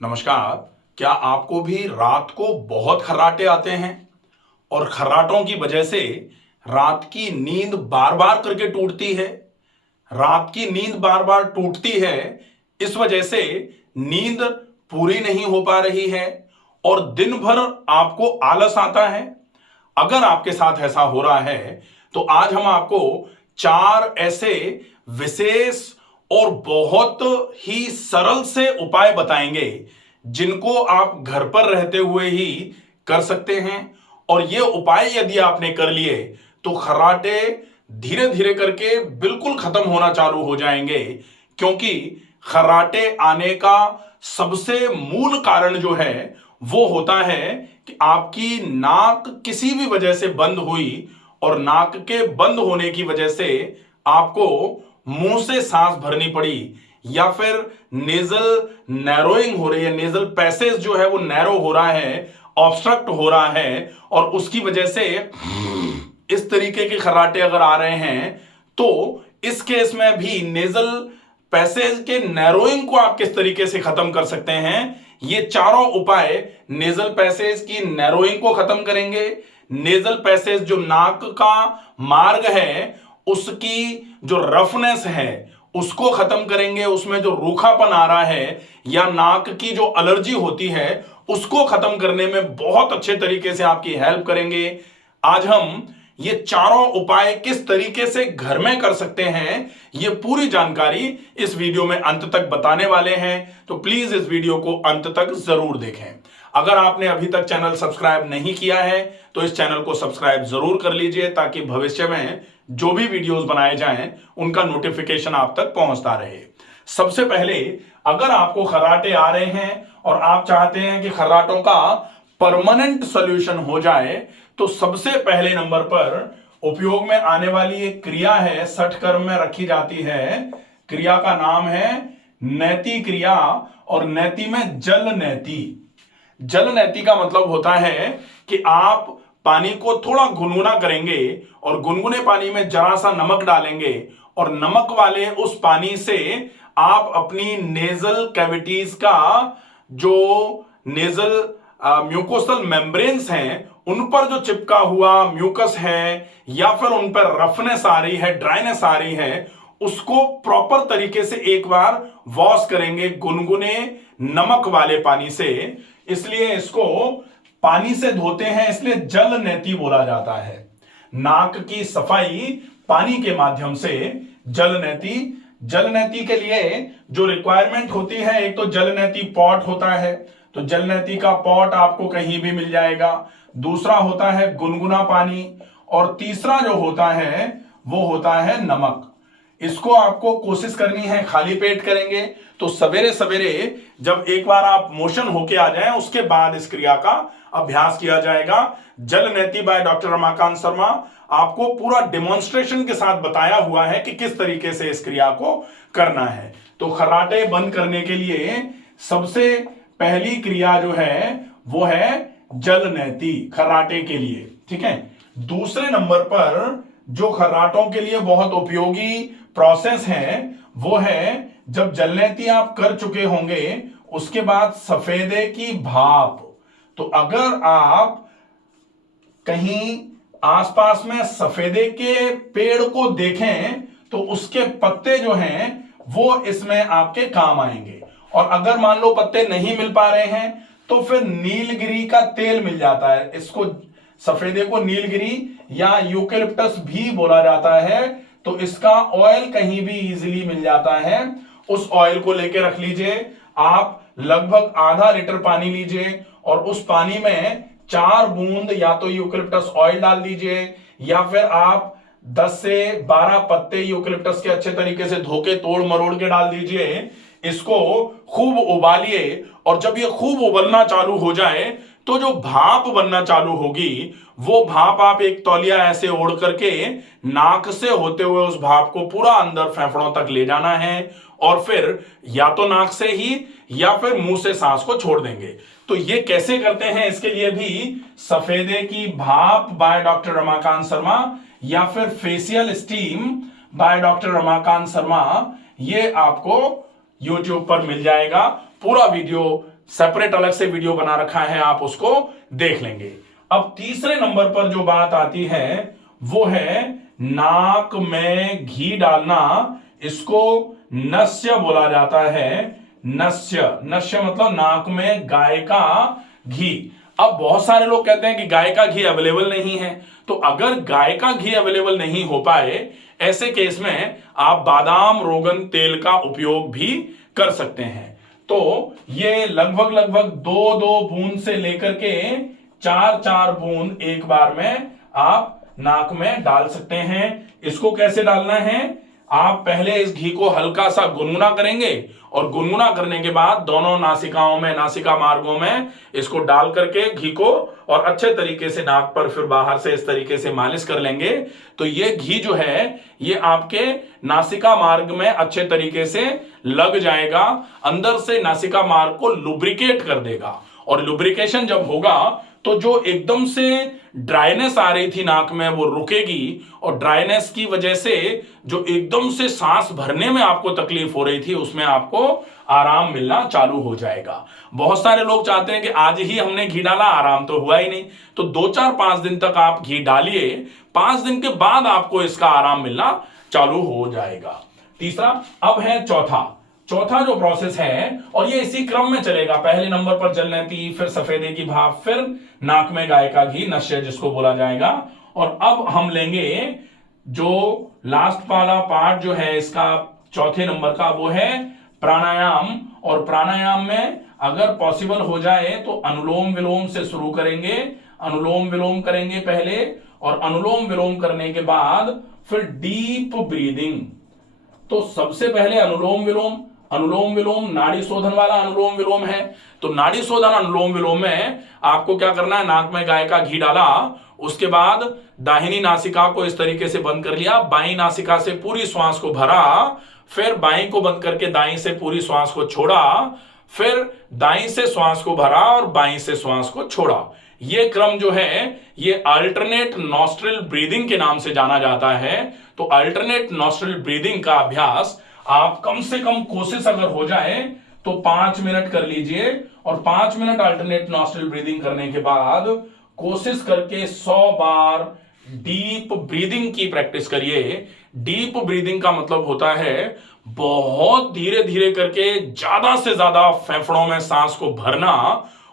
नमस्कार। क्या आपको भी रात को बहुत खर्राटे आते हैं और खर्राटों की वजह से रात की नींद बार बार करके टूटती है? रात की नींद बार बार टूटती है, इस वजह से नींद पूरी नहीं हो पा रही है और दिन भर आपको आलस आता है। अगर आपके साथ ऐसा हो रहा है तो आज हम आपको 4 ऐसे विशेष और बहुत ही सरल से उपाय बताएंगे जिनको आप घर पर रहते हुए ही कर सकते हैं। और ये उपाय यदि आपने कर लिए तो खर्राटे धीरे धीरे करके बिल्कुल खत्म होना चालू हो जाएंगे, क्योंकि खर्राटे आने का सबसे मूल कारण जो है वो होता है कि आपकी नाक किसी भी वजह से बंद हुई और नाक के बंद होने की वजह से आपको मुंह से सांस भरनी पड़ी, या फिर नेजल नैरोइंग हो रही है, नेजल पैसेज जो है वो नैरो हो रहा है, ऑब्स्ट्रक्ट हो रहा है, और उसकी वजह से इस तरीके के खर्राटे अगर आ रहे हैं तो इस केस में भी नेजल पैसेज के नैरोइंग को आप किस तरीके से खत्म कर सकते हैं। ये चारों उपाय नेजल पैसेज की नैरोइंग को खत्म करेंगे, नेजल पैसेज जो नाक का मार्ग है उसकी जो रफनेस है उसको खत्म करेंगे, उसमें जो रूखापन आ रहा है या नाक की जो एलर्जी होती है उसको खत्म करने में बहुत अच्छे तरीके से आपकी हेल्प करेंगे। आज हम ये चारों उपाय किस तरीके से घर में कर सकते हैं ये पूरी जानकारी इस वीडियो में अंत तक बताने वाले हैं, तो प्लीज इस वीडियो को अंत तक जरूर देखें। अगर आपने अभी तक चैनल सब्सक्राइब नहीं किया है तो इस चैनल को सब्सक्राइब जरूर कर लीजिए, ताकि भविष्य में जो भी वीडियोस बनाए जाएं उनका नोटिफिकेशन आप तक पहुंचता रहे। सबसे पहले, अगर आपको खर्राटे आ रहे हैं और आप चाहते हैं कि खर्राटों का परमानेंट सॉल्यूशन हो जाए, तो सबसे पहले नंबर पर उपयोग में आने वाली एक क्रिया है, सठ कर्म में रखी जाती है। क्रिया का नाम है नैति क्रिया, और नैति में जल नैति। जल नैति का मतलब होता है कि आप पानी को थोड़ा गुनगुना करेंगे और गुनगुने पानी में जरा सा नमक डालेंगे, और नमक वाले उस पानी से आप अपनी नेजल कैविटीज का जो नेजल म्यूकोसल मेम्ब्रेन्स हैं उन पर जो चिपका हुआ म्यूकस है या फिर उन पर रफनेस आ रही है, ड्राइनेस आ रही है, उसको प्रॉपर तरीके से एक बार वॉश करेंगे गुनगुने नमक वाले पानी से। इसलिए इसको पानी से धोते हैं, इसलिए जल नैति बोला जाता है। नाक की सफाई पानी के माध्यम से जल नैति। जल नैति के लिए जो रिक्वायरमेंट होती है, एक तो जल नैति पॉट होता है, तो जल नैति का पॉट आपको कहीं भी मिल जाएगा। दूसरा होता है गुनगुना पानी, और तीसरा जो होता है वो होता है नमक। इसको आपको कोशिश करनी है खाली पेट करेंगे, तो सवेरे सवेरे जब एक बार आप मोशन होके आ जाएं उसके बाद इस क्रिया का अभ्यास किया जाएगा। जल नैति बाय डॉक्टर रमाकांत शर्मा आपको पूरा डेमोन्स्ट्रेशन के साथ बताया हुआ है कि किस तरीके से इस क्रिया को करना है। तो खर्राटे बंद करने के लिए सबसे पहली क्रिया जो है वो है जल नैति खर्राटे के लिए, ठीक है। दूसरे नंबर पर जो खर्राटों के लिए बहुत उपयोगी प्रोसेस है वो है जब जल नैति आप कर चुके होंगे उसके बाद सफेदे की भाप। तो अगर आप कहीं आसपास में सफेदे के पेड़ को देखें तो उसके पत्ते जो हैं वो इसमें आपके काम आएंगे। और अगर मान लो पत्ते नहीं मिल पा रहे हैं तो फिर नीलगिरी का तेल मिल जाता है। इसको सफेदे को नीलगिरी या यूकेलिप्टस भी बोला जाता है, तो इसका ऑयल कहीं भी इजीली मिल जाता है। उस ऑयल को लेके रख लीजिए। आप लगभग आधा लीटर पानी लीजिए और उस पानी में 4 बूंद या तो यूकेलिप्टस ऑयल डाल दीजिए, या फिर आप 10 से 12 पत्ते यूकेलिप्टस के अच्छे तरीके से धोके तोड़ मरोड़ के डाल दीजिए। इसको खूब उबालिए, और जब ये खूब उबलना चालू हो जाए तो जो भाप बनना चालू होगी वो भाप आप एक तौलिया ऐसे ओढ़ करके नाक से होते हुए उस भाप को पूरा अंदर फेफड़ों तक ले जाना है, और फिर या तो नाक से ही या फिर मुंह से सांस को छोड़ देंगे। तो ये कैसे करते हैं, इसके लिए भी सफेदे की भाप बाय डॉक्टर रमाकांत शर्मा या फिर facial steam by doctor Ramakant Sharma, ये आपको YouTube पर मिल जाएगा। पूरा वीडियो सेपरेट अलग से वीडियो बना रखा है, आप उसको देख लेंगे। अब तीसरे नंबर पर जो बात आती है वो है नाक में घी डालना। इसको नस्य बोला जाता है। नस्य, नस्य मतलब नाक में गाय का घी। अब बहुत सारे लोग कहते हैं कि गाय का घी अवेलेबल नहीं है, तो अगर गाय का घी अवेलेबल नहीं हो पाए, ऐसे केस में आप बादाम रोगन तेल का उपयोग भी कर सकते हैं। तो ये लगभग लगभग 2-2 बूंद से लेकर के 4-4 बूंद एक बार में आप नाक में डाल सकते हैं। इसको कैसे डालना है, आप पहले इस घी को हल्का सा गुनगुना करेंगे और गुनगुना करने के बाद दोनों नासिकाओं में, नासिका मार्गों में इसको डाल करके घी को और अच्छे तरीके से नाक पर फिर बाहर से इस तरीके से मालिश कर लेंगे। तो ये घी जो है ये आपके नासिका मार्ग में अच्छे तरीके से लग जाएगा, अंदर से नासिका मार्ग को लुब्रिकेट कर देगा। और लुब्रिकेशन जब होगा तो जो एकदम से ड्राइनेस आ रही थी नाक में वो रुकेगी, और ड्राइनेस की वजह से जो एकदम से सांस भरने में आपको तकलीफ हो रही थी उसमें आपको आराम मिलना चालू हो जाएगा। बहुत सारे लोग चाहते हैं कि आज ही हमने घी डाला, आराम तो हुआ ही नहीं, तो 2-4-5 दिन तक आप घी डालिए, 5 दिन के बाद आपको इसका आराम मिलना चालू हो जाएगा। तीसरा, अब है चौथा जो प्रोसेस है, और ये इसी क्रम में चलेगा। पहले नंबर पर जलनेती, फिर सफेदे की भाप, फिर नाक में गाय का घी, नश्य जिसको बोला जाएगा। और अब हम लेंगे जो लास्ट वाला पार्ट जो है इसका चौथे नंबर का, वो है प्राणायाम। और प्राणायाम में अगर पॉसिबल हो जाए तो अनुलोम विलोम से शुरू करेंगे। अनुलोम विलोम करेंगे पहले, और अनुलोम विलोम करने के बाद फिर डीप ब्रीदिंग। तो सबसे पहले अनुलोम विलोम नाड़ी शोधन वाला अनुलोम विलोम है। तो नाड़ी शोधन अनुलोम विलोम में आपको क्या करना है, नाक में गाय का घी डाला, उसके बाद दाहिनी नासिका को इस तरीके से बंद कर लिया, बाईं नासिका से पूरी श्वास को भरा, फिर बाईं को बंद करके दाईं से पूरी श्वास को छोड़ा, फिर दाईं से श्वास को भरा और बाईं से श्वास को छोड़ा। ये क्रम जो है ये अल्टरनेट नॉस्ट्रिल ब्रीदिंग के नाम से जाना जाता है। तो अल्टरनेट नॉस्ट्रिल ब्रीदिंग का अभ्यास आप कम से कम कोशिश अगर हो जाए तो 5 मिनट कर लीजिए, और 5 मिनट अल्टरनेट नॉस्ट्रिल ब्रीदिंग करने के बाद कोशिश करके 100 बार डीप ब्रीदिंग की प्रैक्टिस करिए। डीप ब्रीदिंग का मतलब होता है बहुत धीरे धीरे करके ज्यादा से ज्यादा फेफड़ों में सांस को भरना,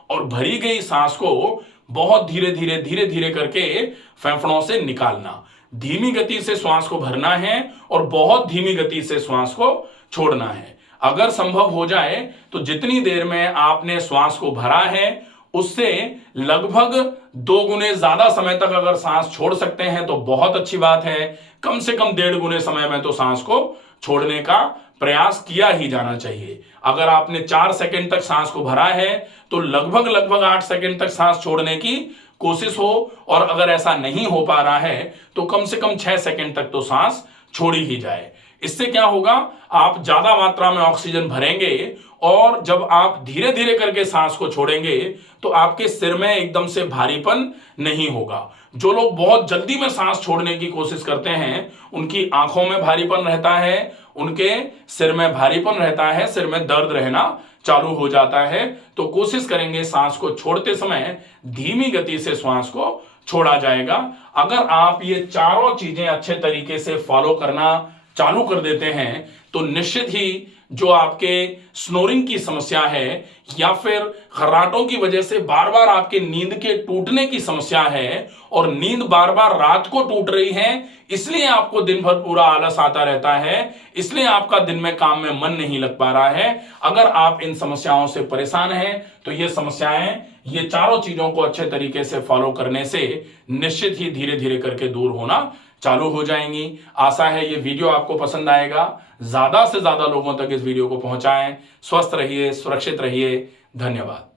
और भरी गई सांस को बहुत धीरे धीरे करके फेफड़ों से निकालना। धीमी गति से श्वास को भरना है और बहुत धीमी गति से श्वास को छोड़ना है। अगर संभव हो जाए तो जितनी देर में आपने श्वास को भरा है उससे लगभग 2 गुने ज्यादा समय तक अगर सांस छोड़ सकते हैं तो बहुत अच्छी बात है। कम से कम 1.5 गुने समय में तो सांस को छोड़ने का प्रयास किया ही जाना चाहिए। अगर आपने 4 सेकंड तक सांस को भरा है तो लगभग 8 सेकंड तक सांस छोड़ने की कोशिश हो, और अगर ऐसा नहीं हो पा रहा है तो कम से कम 6 सेकंड तक तो सांस छोड़ी ही जाए। इससे क्या होगा, आप ज्यादा मात्रा में ऑक्सीजन भरेंगे, और जब आप धीरे धीरे करके सांस को छोड़ेंगे तो आपके सिर में एकदम से भारीपन नहीं होगा। जो लोग बहुत जल्दी में सांस छोड़ने की कोशिश करते हैं उनकी आंखों में भारीपन रहता है, उनके सिर में भारीपन रहता है, सिर में दर्द रहना चालू हो जाता है। तो कोशिश करेंगे सांस को छोड़ते समय धीमी गति से श्वास को छोड़ा जाएगा। अगर आप ये चारों चीजें अच्छे तरीके से फॉलो करना चालू कर देते हैं तो निश्चित ही जो आपके स्नोरिंग की समस्या है या फिर खर्राटों की वजह से बार बार आपके नींद के टूटने की समस्या है, और नींद बार बार रात को टूट रही है, इसलिए आपको दिन भर पूरा आलस आता रहता है, इसलिए आपका दिन में काम में मन नहीं लग पा रहा है। अगर आप इन समस्याओं से परेशान हैं तो ये समस्याएं, ये चारों चीजों को अच्छे तरीके से फॉलो करने से निश्चित ही धीरे धीरे करके दूर होना चालू हो जाएंगी। आशा है ये वीडियो आपको पसंद आएगा। ज्यादा से ज्यादा लोगों तक इस वीडियो को पहुंचाएं। स्वस्थ रहिए, सुरक्षित रहिए। धन्यवाद।